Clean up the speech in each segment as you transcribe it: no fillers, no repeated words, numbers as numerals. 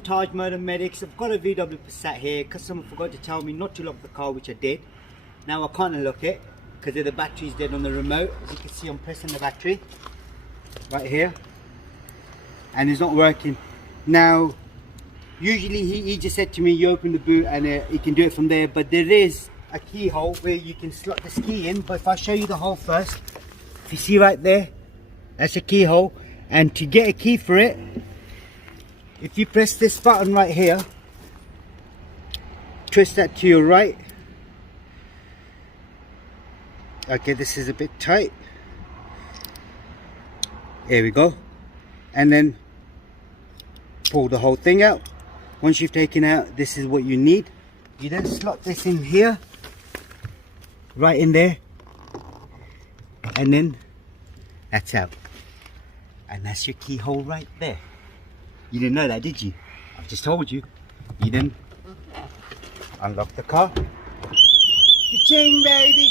from Taj Motor Medics. I've got a VW Passat here. Customer forgot to tell me not to lock the car, which I did. Now I can't unlock it because the battery's dead on the remote. As you can see, I'm pressing the battery right here and it's not working. Now usually he just said to me, you open the boot and you can do it from there, but there is a keyhole where you can slot this key in. But if I show you the hole first, if you see right there, that's a keyhole, and to get a key for it, if you press this button right here, twist that to your right. Okay, this is a bit tight. There we go. And then pull the whole thing out. Once you've taken out, this is what you need. You then slot this in here, right in there, and then that's out. And that's your keyhole right there. You didn't know that, did you? I've just told you. You then unlock the car. Ka-ching, baby!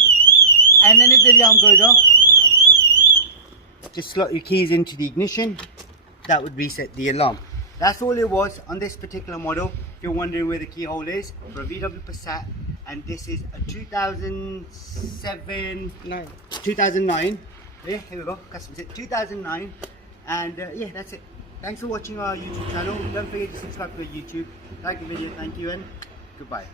And then if the alarm goes off, just slot your keys into the ignition. That would reset the alarm. That's all it was on this particular model. If you're wondering where the keyhole is, for a VW Passat, and this is a 2009. Yeah, here we go. Customer said 2009, and yeah, that's it. Thanks for watching our YouTube channel. Don't forget to subscribe to our YouTube, like the video. Thank you, and goodbye.